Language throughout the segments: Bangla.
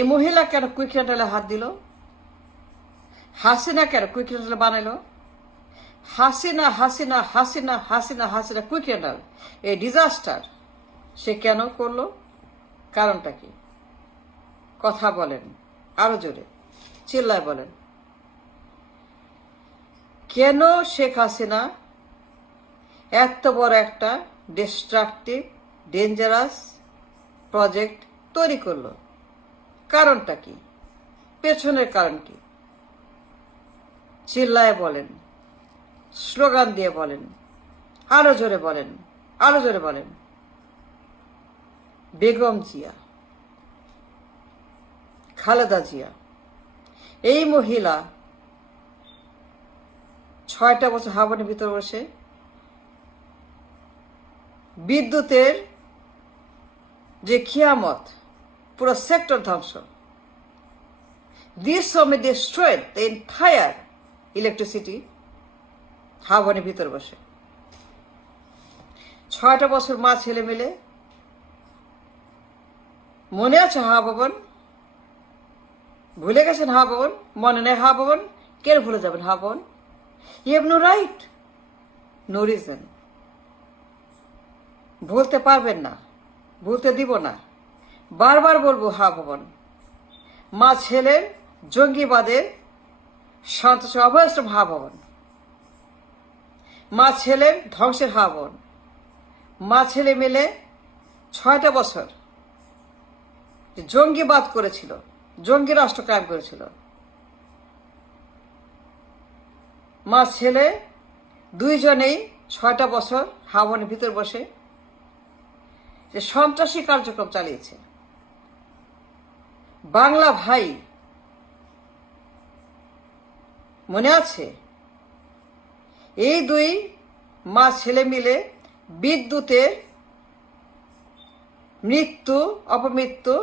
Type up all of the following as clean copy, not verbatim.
এই মহিলা কেন কুইক রেন্টালে হাত দিল? হাসিনা কেন কুইক রেন্টাল বানাইলো? হাসিনা হাসিনা হাসিনা হাসিনা হাসিনা কুইক রেন্টাল এই ডিজাস্টার সে কেন করলো? কারণটা কি? কথা বলেন, আরো জোরে চিল্লায় বলেন। কেন শেখ হাসিনা এত বড় একটা ডিস্ট্রাকটিভ ডেঞ্জারাস প্রজেক্ট তৈরি করলো? কারণটা কি? পেছনের কারণ কি? চিল্লায় বলেন, স্লোগান দিয়ে বলেন, আরো জোরে বলেন, আরো জোরে বলেন। বেগম জিয়া, খালেদা জিয়া, এই মহিলা 6টা বছর হাওয়ানের ভিতর বসে বিদ্যুতের যে খিয়ামত, পুরো সেক্টর ধ্বংস। This woman destroyed the entire electricity হাওয়ানের ভিতর বসে। 6টা বছর মা ছেলে মিলে, মনে আছে হাওয়া ভবন? ভুলে গেছেন হাওয়া ভবন? মনে নেই হাওয়া ভবন? কে ভুলে যাবেন Hawa Bhaban? You have no right, no reason. ভুলতে পারবেন না, ভুলতে দিব না। বারবার বলবো হাওয়া ভবন মা ছেলের জঙ্গিবাদের সন্ত্রাস অভয়াশ্রম হাওয়া ভবন, মা ছেলের ধ্বংসের হাওয়া ভবন। মা ছেলে মিলে 6টা বছর জঙ্গিবাদ করেছিল, জঙ্গি রাষ্ট্র কায়েম করেছিল। মা ছেলে দুইজনেই 6টা বছর হাওয়ানের ভিতর বসে যে সন্ত্রাসী কার্যক্রম চালিয়েছে। বাংলা ভাই মনে আছে? এই দুই মা ছেলে মিলে বিদ্যুতের মৃত্যু অপমৃত্যু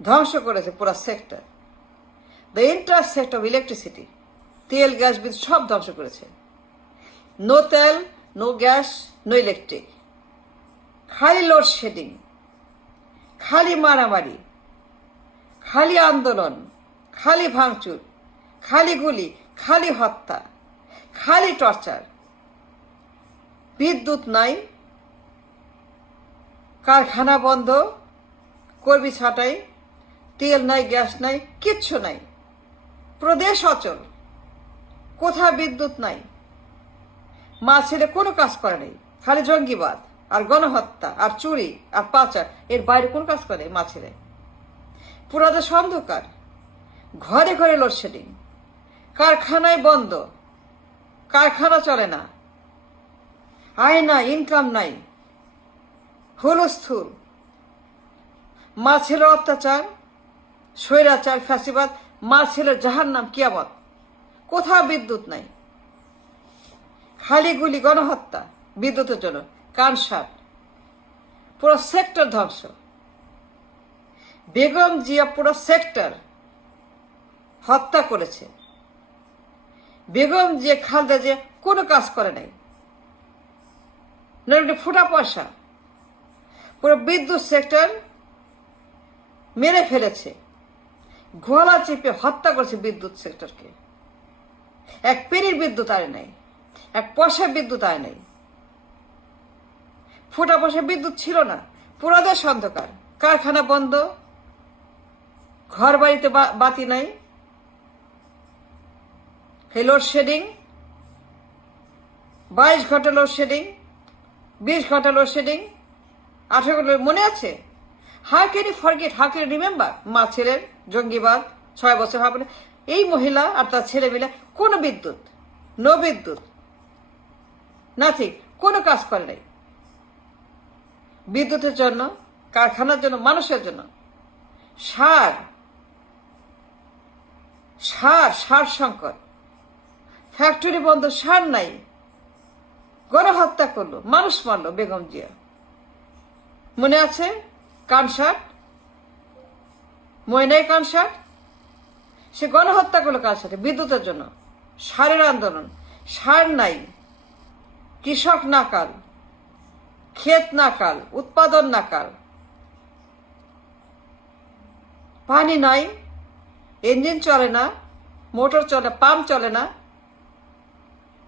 ধ্বংস করেছে পুরো sector, the entire sector of electricity. তেল গ্যাস বিদ্যুৎ সব ধ্বংস করেছে। নো তেল, নো গ্যাস, নো ইলেকট্রিক। খালি লোডশেডিং, খালি মারামারি, খালি আন্দোলন, খালি ভাঙচুর, খালি গুলি, খালি হত্যা, খালি টর্চার। বিদ্যুৎ নাই, কারখানা বন্ধ, কর্মী ছাঁটাই, তেল নাই, গ্যাস নাই, কিচ্ছু নাই। প্রদেশ অচল, কোথাও বিদ্যুৎ নাই। মা ছেলে কোনো কাজ করে নাই, খালি জঙ্গিবাদ আর গণহত্যা আর চুরি আর পাচার, এর বাইরে কোন কাজ করে মা ছেলে? পুরা দেশ অন্ধকার, ঘরে ঘরে লোডশেডিং, কারখানায় বন্ধ, কারখানা চলে না, আয় না, ইনকাম নাই, হুলস্থুল। মা ছেলের অত্যাচার, স্বৈরাচার, ফ্যাসিবাদ, মা ছেলের জাহান্নাম, কিয়ামত। কোথাও বিদ্যুৎ নাই, খালি গুলি, গণহত্যা বিদ্যুতের জন্য, কানসাট, পুরো সেক্টর ধ্বংস। বেগম জিয়া পুরো সেক্টর হত্যা করেছে। বেগম জিয়া, খালেদা জিয়া কোনো কাজ করে নাই, ফুটা পয়সা পুরো বিদ্যুৎ সেক্টর মেরে ফেলেছে, গলা চেপে হত্যা করেছে বিদ্যুৎ সেক্টরকে। এক পেরির বিদ্যুৎ আয় নাই, এক পয়সার বিদ্যুৎ আয় নাই, ফুটা পয়সা বিদ্যুৎ ছিল না। পুরো দেশ অন্ধকার, কারখানা বন্ধ, ঘর বাড়িতে বাতি নাই, লোডশেডিং, 22 ঘন্টা লোডশেডিং, 20 ঘন্টা লোডশেডিং, 18 ঘন্টা। মনে আছে? How can you forget, how can you remember? মা ছেলের জঙ্গিবাদ 6 বছর হবে। এই মহিলা আর তার ছেলে মিলে কোনো বিদ্যুৎ, নো বিদ্যুৎ, নাথিং, কোনো কাজ করে নাই বিদ্যুতের জন্য, কারখানার জন্য, মানুষের জন্য। সার সার সার সংকট, ফ্যাক্টরি বন্ধ, সার নাই, গণহত্যা করলো, মানুষ মারলো বেগম জিয়া। মনে আছে? কানসাট, ময়নাই কানসাট, সে গণহত্যা করলো কার সাথে? বিদ্যুতের জন্য। সারের আন্দোলন, সার নাই, কৃষক নাকাল, ক্ষেত নাকাল, উৎপাদন নাকাল, পানি নাই, ইঞ্জিন চলে না, মোটর চলে, পাম্প চলে না,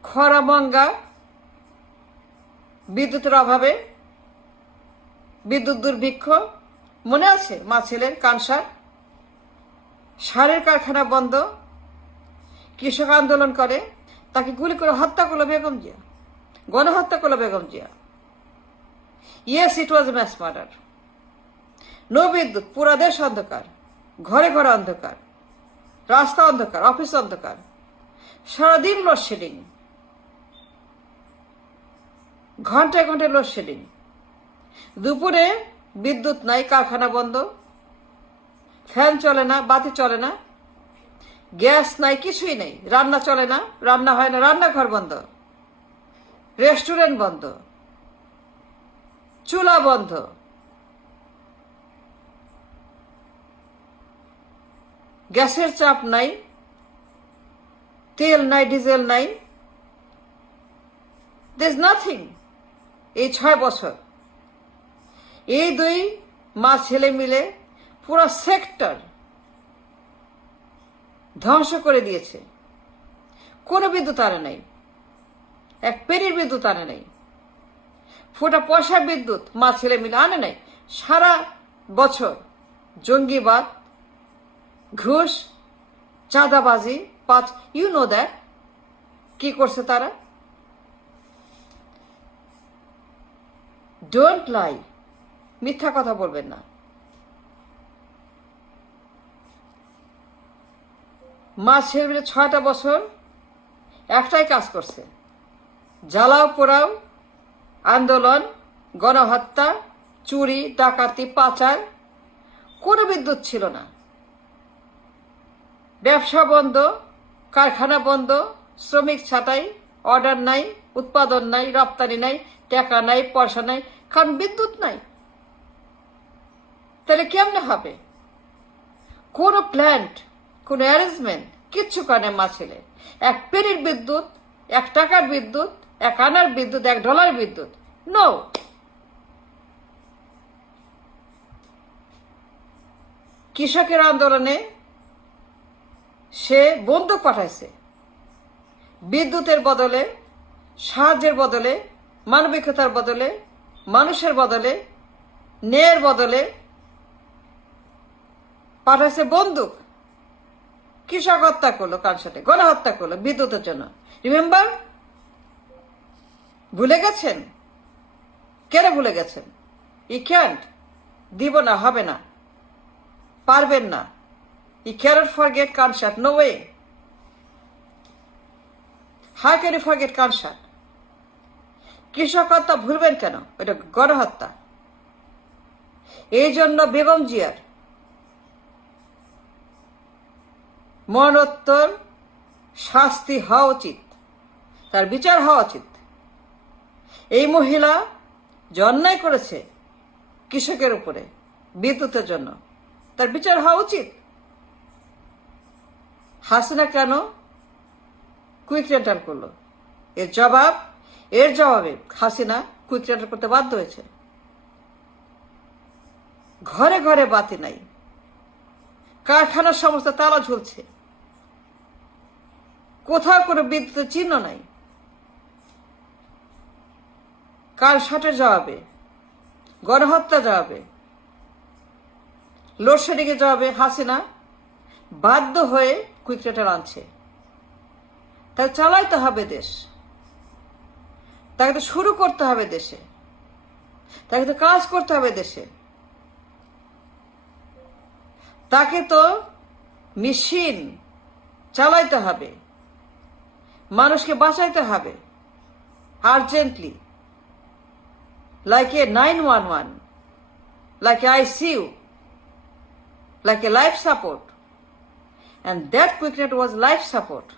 খরা মঙ্গা, বিদ্যুতের অভাবে, বিদ্যুৎ দুর্ভিক্ষ। মনে আছে মা ছেলের কানসার? সারের কারখানা বন্ধ, কৃষক আন্দোলন করে, তাকে গুলি করে হত্যা করলো বেগম জিয়া, গণহত্যা করলো বেগম জিয়া। ইয়েস, ইট ওয়াজ ম্যাস মার্ডার। নো বিদ্যুৎ, পুরা দেশ অন্ধকার, ঘরে ঘরে অন্ধকার, রাস্তা অন্ধকার, অফিস অন্ধকার, সারাদিন লোডশেডিং, ঘন্টায় ঘন্টায় লোডশেডিং। দুপুরে বিদ্যুৎ নাই, কারখানা বন্ধ, ফ্যান চলে না, বাতি চলে না, গ্যাস নাই, কিছুই নেই, রান্না চলে না, রান্না হয় না, রান্নাঘর বন্ধ, রেস্টুরেন্ট বন্ধ, চুলা বন্ধ, গ্যাসের চাপ নাই, তেল নাই, ডিজেল নাই, দের ইজ নাথিং। এই 6 বছর এই দুই মা ছেলে মিলে পুরো সেক্টর ধ্বংস করে দিয়েছে। কোনো বিদ্যুৎ আনে নাই, এক পেরির বিদ্যুৎ আনে নাই, ফোটা পয়সা বিদ্যুৎ মা ছেলে মিলে আনে নাই। সারা বছর জঙ্গিবাদ, ঘুষ, চাঁদাবাজি, ইউ নো দ্যাট। কি করছে তারা? ডোন্ট লাই, মিথ্যা কথা বলবেন না। মা ছেলে মিলে 6টা বছর একটাই কাজ করছে, জ্বালাও পোড়াও, আন্দোলন, গণহত্যা, চুরি, ডাকাতি, পাচার। কোনো বিদ্যুৎ ছিল না, ব্যবসা বন্ধ, কারখানা বন্ধ, শ্রমিক ছাঁটাই, অর্ডার নাই, উৎপাদন নাই, রপ্তানি নাই, টাকা নাই, পয়সা নাই, কারণ বিদ্যুৎ নাই। তাহলে কেমনে হবে? কোনো প্ল্যান্ট, কোনো অ্যারেঞ্জমেন্ট কিচ্ছু করে মা ছেলে। 1 পেনির বিদ্যুৎ, 1 টাকার বিদ্যুৎ, 1 আনার বিদ্যুৎ, $1 বিদ্যুৎ, নো। কৃষকের আন্দোলনে সে বন্দুক পাঠাইছে, বিদ্যুতের বদলে, সাহায্যের বদলে, মানবিকতার বদলে, মানুষের বদলে, ন্যায়ের বদলে পাঠাইছে বন্দুক। কৃষক হত্যা করলো, কানসাটে গণহত্যা করলো বিদ্যুতের জন্য। রিমেম্বার? ভুলে গেছেন? কেন ভুলে গেছেন? ই ক্যান্ট, দিব না, হবে না, পারবেন না। I cannot forget Kansat, no way. How can you forget Kansat? কৃষক হত্যা ভুলবেন কেন? এটা গণহত্যা। এই জন্য বেগম জিয়ার মরণোত্তর শাস্তি হওয়া উচিত, তার বিচার হওয়া উচিত। এই মহিলা যে অন্যায় করেছে কৃষকের উপরে বিদ্যুতের জন্য, তার বিচার হওয়া উচিত। হাসিনা কেন কুইক রেন্টাল করলো? এর জবাবে হাসিনা কুইক রেন্টাল করতে বাধ্য হয়েছে। ঘরে ঘরে বাতি নাই, কারখানার সমস্ত তালা ঝুলছে, কোথাও কোনো বিদ্যুতের চিহ্ন নাই। কারসাটের জবাবে, গণহত্যা জবাবে, লোডশেডিংয়ের জবাবে হাসিনা বাধ্য হয়ে কুইক রেন্টাল আনছে। তাই চালাইতে হবে দেশ, তাকে তো শুরু করতে হবে দেশে, তাকে তো কাজ করতে হবে দেশে, তাকে তো মেশিন চালাইতে হবে, মানুষকে বাঁচাইতে হবে urgently, like a 911, like a ICU, like a life support. And that quick net was life support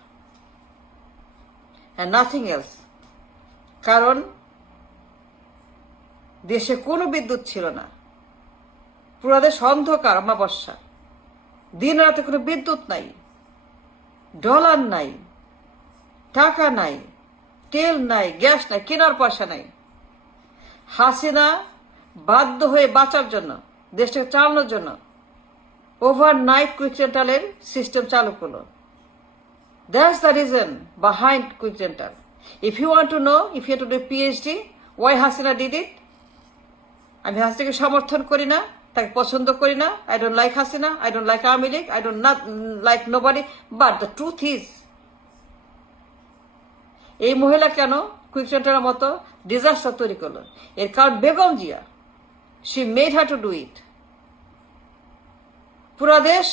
and nothing else. কারণ দেশে কোনো বিদ্যুৎ ছিল না, পুরো দেশ অন্ধকার, অমাবস্যা, দিন রাতে কোনো বিদ্যুৎ নাই, ডলার নাই, টাকা নাই, তেল নাই, গ্যাস নাই, কেনার পয়সা নাই। হাসিনা বাধ্য হয়ে বাঁচার জন্য, দেশটাকে চালানোর জন্য ওভারনাইট কুইক রেন্টালের সিস্টেম চালু করলো। That's the reason behind quick rental. If you want to know, if you have to do a PhD, why Hasina did it? আমি হাসিনাকে সমর্থন করি না, তাকে পছন্দ করি না। I don't like Hasina, I don't like Aওয়ামী League, I don't not like nobody. But the truth is, এই মহিলা কেন কুইক রেন্টালের মতো ডিজাস্টার তৈরি করলো? এর কারণ Begum Zia. She made her to do it. পুরা দেশ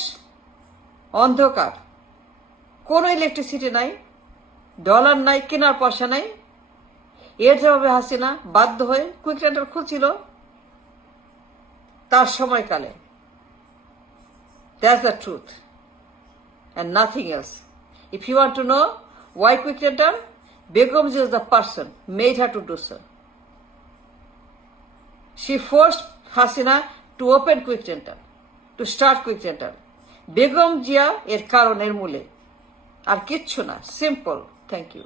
অন্ধকার, কোনো ইলেকট্রিসিটি নাই, ডলার নাই, কেনার পয়সা নাই। এর জবাবে হাসিনা বাধ্য হয়ে কুইক রেন্টাল খুলছিল তার সময়কালে। That's the truth and nothing else. If you want to know why quick rental, Begum Ji is the person made her to do so. She forced Hasina to open quick rental, to start quick rental. Begum Zia এর কারণের মূলে, আর কিচ্ছু না। সিম্পল। Thank you.